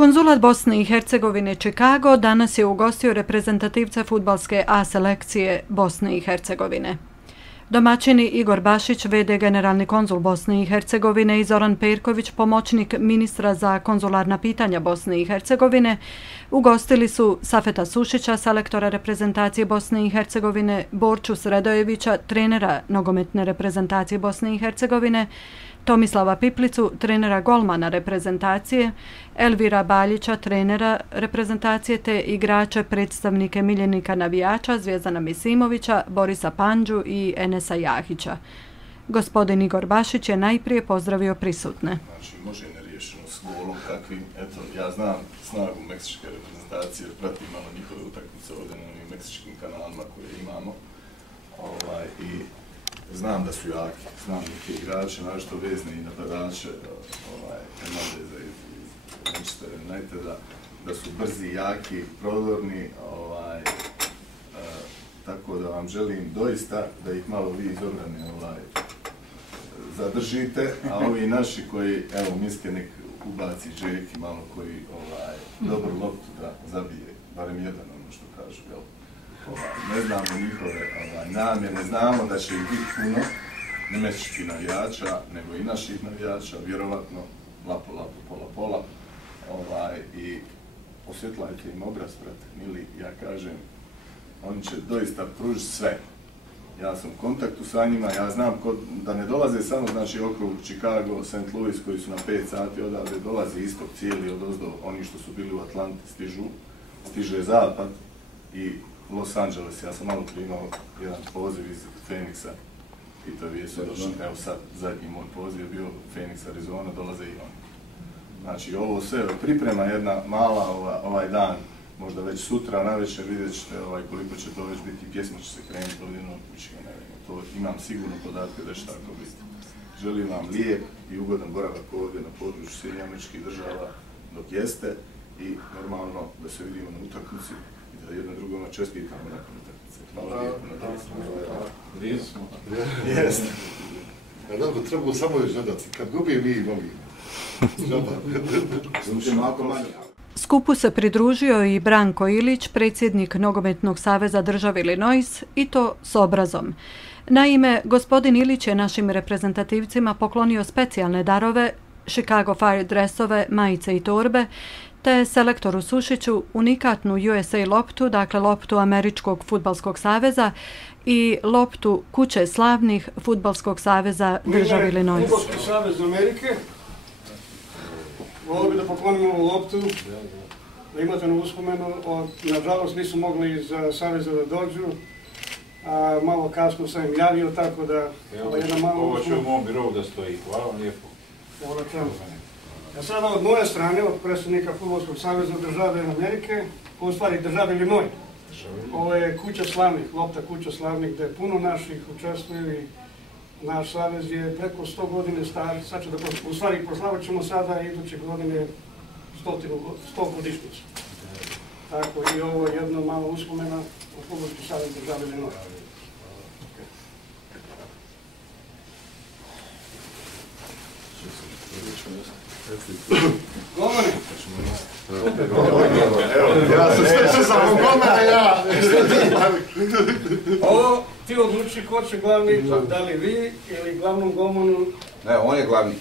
Konzulat Bosne i Hercegovine Chicago danas je ugostio reprezentativca fudbalske A selekcije Bosne i Hercegovine. Domaćini Igor Bašić, v.d. generalni konzul Bosne i Hercegovine i Zoran Perković, pomoćnik ministra za konzularna pitanja Bosne i Hercegovine, ugostili su Safeta Sušića, selektora reprezentacije Bosne i Hercegovine, Borču Sredojevića, trenera nogometne reprezentacije Bosne i Hercegovine, Tomislava Piplicu, trenera golmana reprezentacije, Elvira Baljića, trenera reprezentacije, te igrače, predstavnike miljenika navijača Zvijezdana Misimovića, Borisa Pandžu i Enesa Jahića. Gospodin Igor Bašić je najprije pozdravio prisutne. Znači, može neriješeno s golom kakvim, eto, ja znam snagu meksičke reprezentacije, pratim malo njihove utakmice ovdje na ovim meksičkim kanalima koje imamo. I znam da su jaki, znam neke igrače, našto vezne i napadače, Hernandeza iz Manchester Uniteda, da su brzi, jaki, prodorni, tako da vam želim doista da ih malo vi iz obrane zadržite, a ovi naši koji, evo, Miske nek ubaci Džeki malo koji dobru loptu da zabije, barem jedan ono što kažu, jel? Ne znamo njihove namjene, znamo da će ih biti puno, ne meksičkih navijača, nego i naših navijača, vjerovatno, lapo, pola, i osvjetlajte im obraz, brate, mili, ja kažem, oni će doista pružiti sve. Ja sam u kontaktu sa njima, ja znam da ne dolaze samo, znači, okrug Chicago, St. Louis, koji su na 5 sati odavde, dolazi istok cijeli odozdo, oni što su bili u Atlanti stiže zapad i Los Angeles. Ja sam malo prije imao jedan poziv iz Phoenixa i to je došli, evo sad zadnji moj poziv je bio Phoenix, Arizona, dolaze i oni. Znači ovo sve priprema jedna mala ovaj dan, možda već sutra navečer vidjet ćete koliko će to već biti, pjesma će se krenuti ovdje na kući, to imam sigurno podatke da će tako biti. Želim vam lijep i ugodan boravak ovdje na području Sjedinjenih Američkih Država dok jeste i normalno da se vidimo na utakmici i da jedno drugoma čestitamo nakon utakmice. Hvala lijepo na to. Nismo. Jeste. Dobro, treba samo još dodati. Kad gubi, mi volimo. Skupu se pridružio i Branko Ilić, predsjednik Nogometnog saveza države Illinois, i to s obrazom. Naime, gospodin Ilić je našim reprezentativcima poklonio specijalne darove, Chicago Fire dresove, majice i torbe, te selektoru Sušiću unikatnu USA loptu, dakle loptu Američkog fudbalskog saveza i loptu Kuće slavnih Fudbalskog saveza države Illinois. Fudbalski savez Amerike. Volio bi da poklonimo ovu loptu, da imate na uspomenu. Nažalost nisu mogli iz saveza da dođu, a malo kasno sam im javio, tako da jedna malo... Ovo će u mom birovu da stoji. Hvala vam lijepo. Ja sada od moje strane, od predsjednika Fudbalskog saveza države Amerike, u stvari države Illinois. Ovo je Kuća slavnih, lopta Kuća slavnih, gdje puno naših učestvuju i naš savez je preko 100 godine star. U stvari proslavat ćemo sada iduće godine 100 godišnjicu. Tako i ovo je jedno malo uspomena od Fudbalski savez države Illinois. Govori! Ja sam sve sam gomena, ja! Ovo ti odluči ko će glavni, da li vi ili glavnom gomonu? Ne, on je glavni.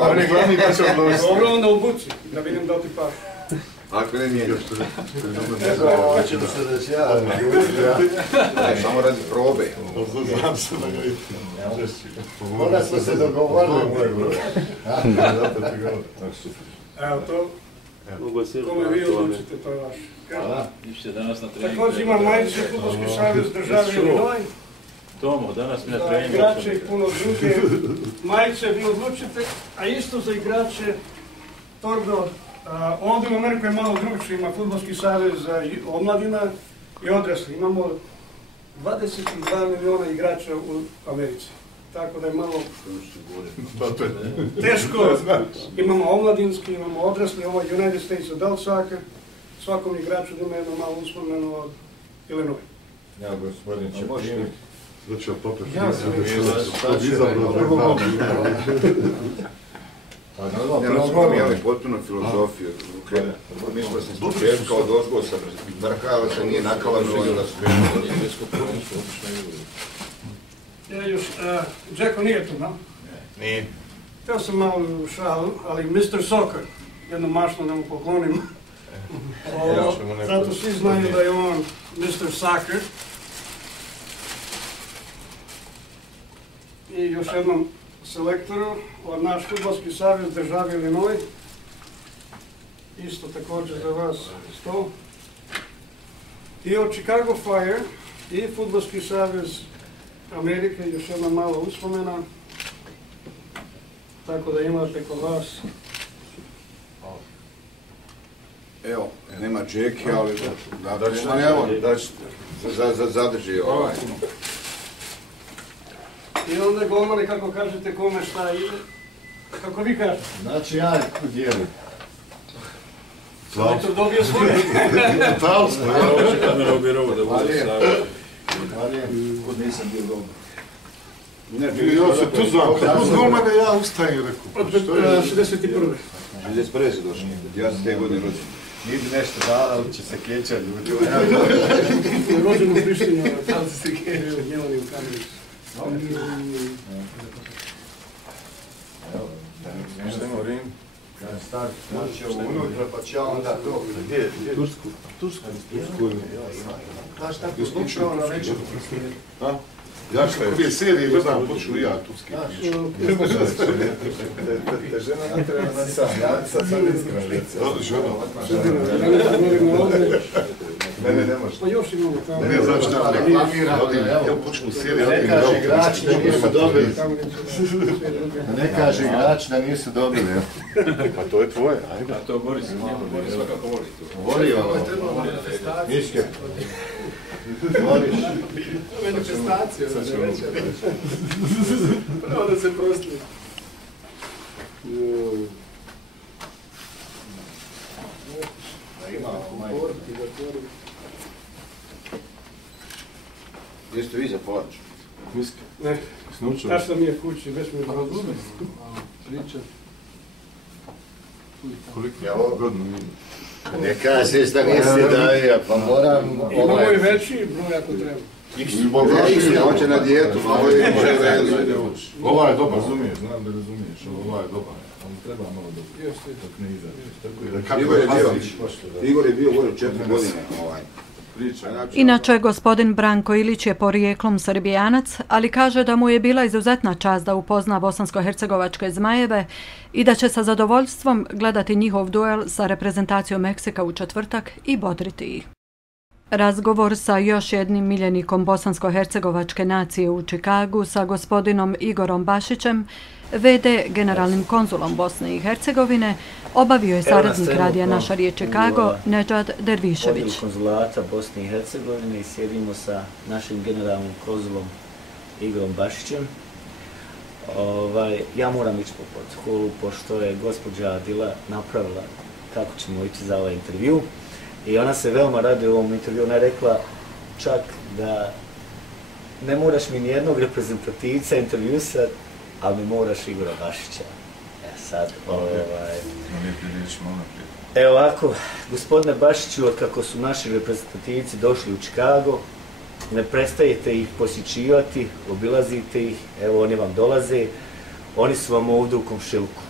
On je glavni pa će odlučiti. Dobro, onda obuci, da vidim da ti paši. Ako ne mijenjaš. Hoćemo se reći ja. Samo radi probe. Znam se da ga vidim. Onda smo se dogovorili, moj broj. Evo to. Kome vi odlučite, to je vaš. Također ima majice Fudbalski savez države Illinois. Tomo, danas mi na treningu. Igrače i puno druge majice vi odlučite, a isto za igrače torbe od... Ovdje u Ameriku je malo drugčije, ima Fudbalski savez za omladina i odrasli. Imamo 22 miliona igrača u Americi. Tako da je malo teško. Imamo omladinski, imamo odrasli, ovo je United States Adult Soccer. Svakom igraču ima jedno malo uspomenu od Illinois. Ja, gospodin Čepini. Znači, Ja sam izabrao. Mi smo imali potpuno filozofiju. Mi smo se početka od ozgo sa Brkava se nije nakalano da su još, Džeko nije tu, no? Nije. Htio sam malo šalu, ali Mr. Soccer, jedno mašno da mu poklonim. Zato svi znaju da je on Mr. Soccer. I još jednom selektoru od naš Fudbalski savez države Illinois. Isto također za vas 100. I od Chicago Fire i Fudbalski savez Amerike, još jedna mala uspomena. Tako da imate kod vas. Evo, nema Džeki, ali zadrži ovaj. I onda golmani, kako kažete, kome šta ide? Kako vi kažete? Znači ja dijelim. Selektor dobije svoje. Talstvo, Kad me obirovo da bude savjet. Kod nisam bio dobro. Ja se tu znam, kad tu golmane ja ustajem i rekao. Od 61. 61. se došli, ja sam te godine rođen. Nije bi nešto dala, ali će se keća ljudi. Rođen u Prištini, tamo se keća, gnjevani u kameri. Šta ima u Rimu? Znači ovo unutra, pa će ja onda to. Gdje? Tursku. Tursku ima. Znaš tako slučao na nečem. Ja što prije serije gledam, počnu i ja turski piću. Da žena ne treba na sam, sad iskreno lice. Mene ne može. Pa još imamo tamo. Ne, znači da reklamirate, počnu serije. Ne kaže igrači da nisu dobili. Ne kaže igrači da nisu dobili. Pa to je tvoje, ajde. A to Boris svakako voli. Voli ovo. Miške. Voliš. Manifestacija, da ne reće. Pravo da se proslije. Jeste vi za plaću? Miske. Ne, taš sam je kući, već mi je razumio. Priča. Koliko je ovo godinu? Ne kažeš da nisi davija, pa moram... Imamo i veći broj ako treba. Hoće na dijetu, ovo je Ova je dobar, razumiješ, znam da razumiješ, ova je dobar. On treba malo dobro, dok ne izađeš. Igor je bio gore 4 godine. Inače, gospodin Branko Ilić je porijeklom Srbijanac, ali kaže da mu je bila izuzetna čast da upozna bosansko-hercegovačke Zmajeve i da će sa zadovoljstvom gledati njihov duel sa reprezentacijom Meksika u četvrtak i bodriti ih. Razgovor sa još jednim miljenikom bosansko-hercegovačke nacije u Čikagu sa gospodinom Igorom Bašićem, v.d. generalnim konzulom Bosne i Hercegovine, obavio je saradnik radija Naša riječ Čikago, Nedžad Dervišević. Odjel konzulata Bosne i Hercegovine i sjedimo sa našim generalnim konzulom Igorom Bašićem. Ja moram ići po protokolu, pošto je gospođa Adila napravila kako ćemo ići za ovaj intervju. I ona se veoma raduje u ovom intervju. Ona je rekla čak da ne moraš mi nijednog reprezentativca intervjusati, ali mi moraš Igora Bašića. Sad, evo ovako, gospodine Bašiću, od kako su naši reprezentativci došli u Chicago, ne prestajete ih posjećivati, obilazite ih, evo oni vam dolaze, oni su vam ovdje u komšiluku.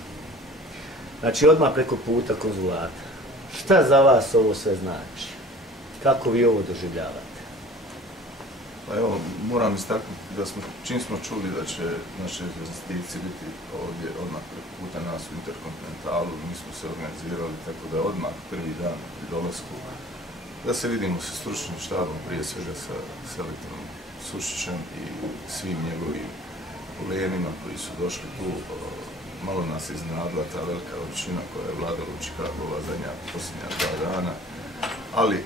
Znači odmah preko puta konzulata. Šta za vas ovo sve znači? Kako vi ovo doživljavate? Pa evo, moram istaknuti da čim smo čuli da će naši reprezentativci biti ovdje odmah preko puta nas u Interkontinentalu, mi smo se organizirali tako da odmah prvi dan pri dolasku da se vidimo sa stručnim štabom, prije svega sa selektorom Sušićem i svim njegovim polenima koji su došli tu. Malo nas iznenadila ta velika veličina koja je vladala u Chicagu ova posljednja 2 dana. Ali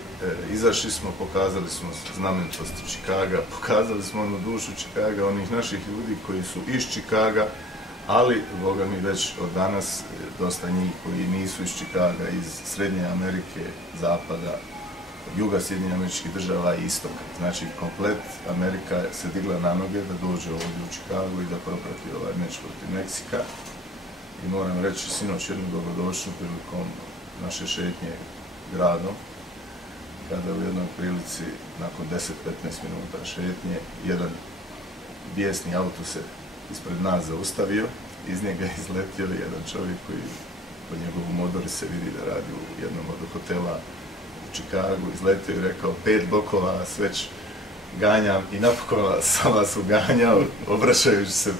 izašli smo, pokazali smo znamenitosti Chicaga, pokazali smo onu dušu Chicaga, onih naših ljudi koji su iz Chicaga, ali, boga mi, već od danas dosta njih koji nisu iz Chicaga, iz Srednje Amerike, Zapada, juga Sjedinjenih Američkih Država i istoka. Znači, komplet Amerika se digla na noge da dođe ovdje u Chicagu i da proprati ovaj meč protiv Meksika. i moram reći sinoć jednu dobrodošlu prilikom naše šetnje gradom, kada u jednoj prilici, nakon 10-15 minuta šetnje, jedan bijesni auto se ispred nas zaustavio, iz njega je izletio jedan čovjek koji po njegovom modoru se vidi da radi u jednom od hotela u Čikagu, izletio i rekao 5 blokova vas već ganjam i napokon sam vas uganjao, obraćajući se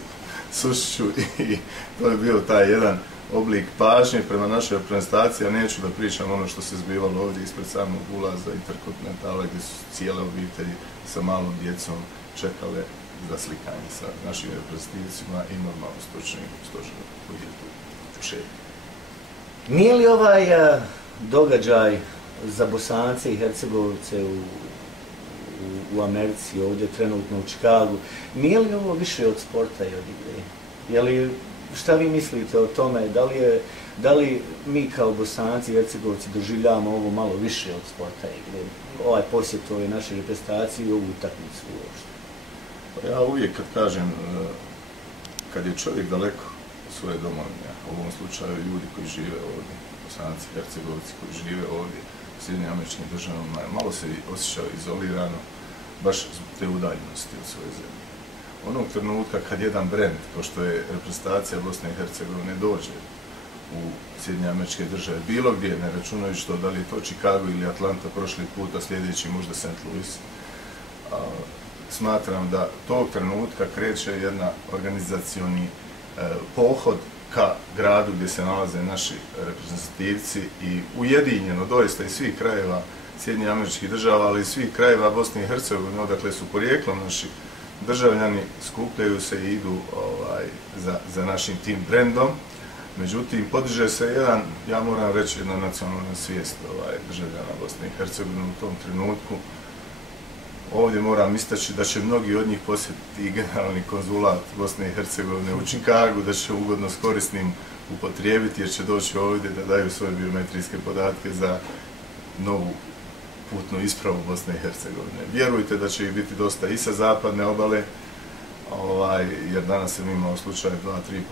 Sušiću i to je bio taj jedan oblik pažnje prema našoj reprezentaciji, a neću da pričam ono što se zbivalo ovdje ispred samog ulaza Interkontinentala gdje su cijele obitelji sa malom djecom čekale za slikanje sa našim reprezentativcima i normalno stručnim stožerom koji je tu u šetnji. Nije li ovaj događaj za Bosance i Hercegovce u Americi, ovdje trenutno u Čikagu, nije li ovo više od sporta i od igre? Šta vi mislite o tome? Da li mi kao Bosanci i Hercegovci doživljavamo ovo malo više od sporta i igre? Ovaj posjet ove naše reprezentacije i ovu utakmicu uopšte? Ja uvijek kad kažem, kad je čovjek daleko od svoje domovine, u ovom slučaju ljudi koji žive ovdje, Bosanci i Hercegovci koji žive ovdje u Sjedinjenim Američkim Državama, malo se osjećao izolirano, baš zbog te udaljenosti od svoje zemlje. Onog trenutka kad jedan brend, kao što je reprezentacija Bosne i Hercegovine, dođe u Sjedinjene Američke Države, bilo gdje, ne računajući to da li je to Chicago ili Atlanta prošli put, a sljedeći možda St. Louis, smatram da tog trenutka kreće jedna organizacioni pohod ka gradu gdje se nalaze naši reprezentativci i ujedinjeno doista iz svih krajeva Sjedinjenih Američkih Država, ali i svih krajeva Bosne i Hercegovine, odakle su porijeklom naši državljani, skupljaju se i idu za našim tim brendom. Međutim, podiže se jedan, ja moram reći, jedna nacionalna svijest državljana Bosne i Hercegovine u tom trenutku. Ovdje moram istaći da će mnogi od njih posjetiti generalni konzulat Bosne i Hercegovine u Čikagu, da će ugodno s korisnim upotrijebiti jer će doći ovdje da daju svoje biometrijske podatke za novu putnu ispravu Bosne i Hercegovine. Vjerujte da će ih biti dosta i sa zapadne obale, jer danas sam imao slučaj 2-3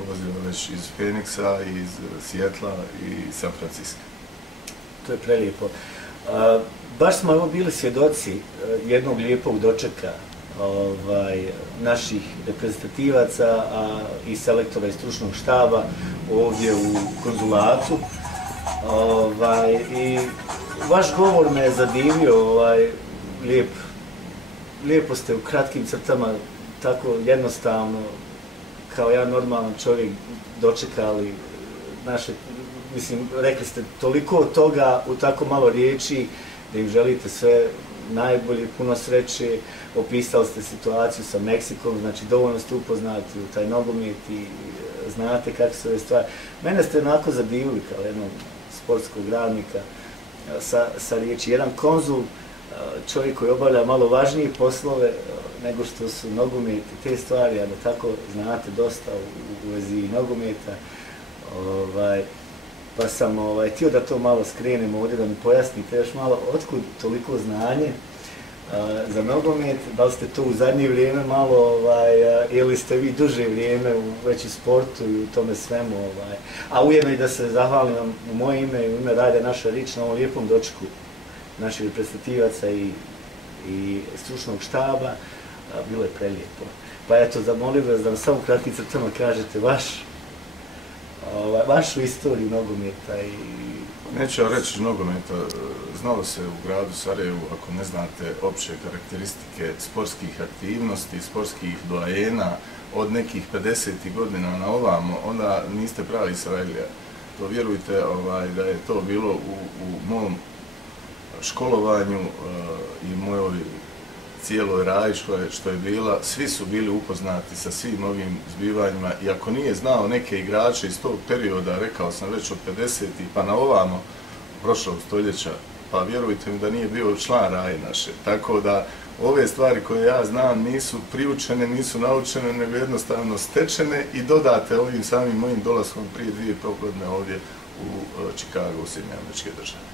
poziva već iz Feniksa, iz Sijetla i San Francisco. To je prelijepo. Baš smo evo bili svjedoci jednog lijepog dočeka naših reprezentativaca i selektora i stručnog štaba ovdje u konzulatu. I vaš govor me je zadivio, lijepo ste u kratkim crtama, tako jednostavno, kao jedan normalan čovjek dočekali naše, mislim, rekli ste toliko toga u tako malo riječi, da im želite sve najbolje, puno sreće, opisali ste situaciju sa Meksikom, znači dovoljno ste upoznati u taj nogomet i znate kakve su ove stvari. Mene ste onako zadivili kao jednog sportskog radnika sa riječi. Jedan konzul, čovjek koji obavlja malo važnije poslove nego što su nogomet i te stvari, a da tako znate dosta u vezi nogometa. Pa sam htio da to malo skrenem ovdje, da mi pojasnite još malo otkud toliko znanje za nogomet, da li ste to u zadnje vrijeme malo, ili ste vi duže vrijeme već u sportu i u tome svemu, a ujedno i da se zahvalim vam u moje ime i u ime Rade Naša Rič na ovom lijepom dočeku naših reprezentativaca i stručnog štaba, bilo je prelijepo. Pa eto, zamolim vas da vam samo kratkim crtama kažete vašu istoriju nogometa i... Neću ja reći nogometa, znalo se u gradu Sarajevu, ako ne znate opće karakteristike sportskih aktivnosti, sportskih doajena od nekih 50. godina na ovamo, onda niste pravi Sarajlija. To vjerujte da je to bilo u mom školovanju i mojoj cijeloj raji što je bila, svi su bili upoznati sa svim ovim zbivanjima i ako nije znao neke igrače iz tog perioda, rekao sam već od 50. pa na ovamo prošlog stoljeća, pa vjerujte mi da nije bio član raje naše. Tako da ove stvari koje ja znam nisu priučene, nisu naučene, nego jednostavno stečene i dodate ovim samim mojim dolaskom prije 2,5 godine ovdje u Chicago, u Sjedinjene Američke Države.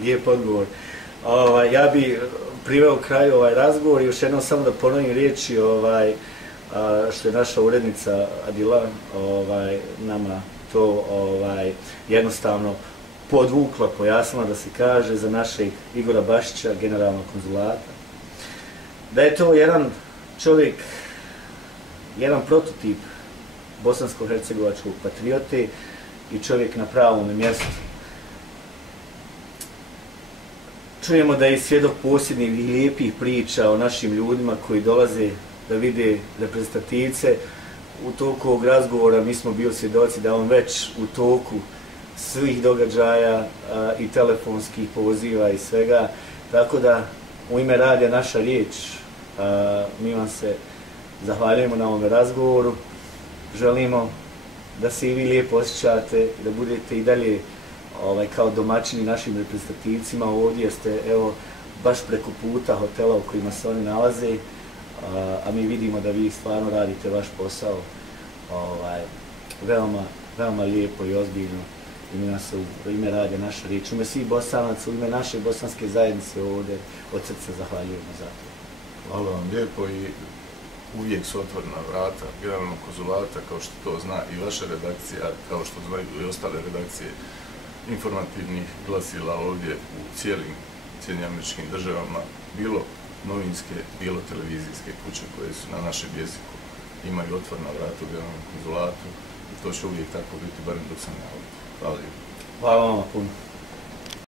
Lijep odgovor. Ja bi priveo kraju ovaj razgovor i još jednom samo da ponovim riječi što je naša urednica Adila nama to jednostavno podvukla, pojasnila da se kaže za našeg Igora Bašića, generalnog konzulata. Da je to jedan čovjek, jedan prototip bosansko-hercegovačkog patriote i čovjek na pravom mjestu. Čujemo da je svjedok posljednjih i lijepih priča o našim ljudima koji dolaze da vide reprezentativce. U toku ovog razgovora mi smo bili svjedoci da on već u toku svih događaja i telefonskih poziva i svega. Tako da u ime radija Naša riječ mi vam se zahvaljujemo na ovom razgovoru. Želimo da se i vi lijepo osjećate, da budete i dalje kao domaćini našim reprezentativcima ovdje, ste evo baš preko puta hotela u kojima se oni nalaze, a mi vidimo da vi stvarno radite vaš posao veoma lijepo i ozbiljno. I mi nas u ime radija Naša riječ, u ime svih Bosanaca, u ime naše bosanske zajednice ovdje od srca zahvaljujemo za to. Hvala vam lijepo i uvijek su otvorena vrata generalnog konzulata, kao što to zna i vaša redakcija, kao što znaju i ostale redakcije informativnih glasila ovdje u cijelim Sjedinjenim Američkim Državama, bilo novinske, bilo televizijske kuće koje su na našem jeziku, imaju otvorena vrata u generalnom konzulatu i to će uvijek tako biti, barem dok sam ja ovdje. Hvala lijepo. Hvala vam puno.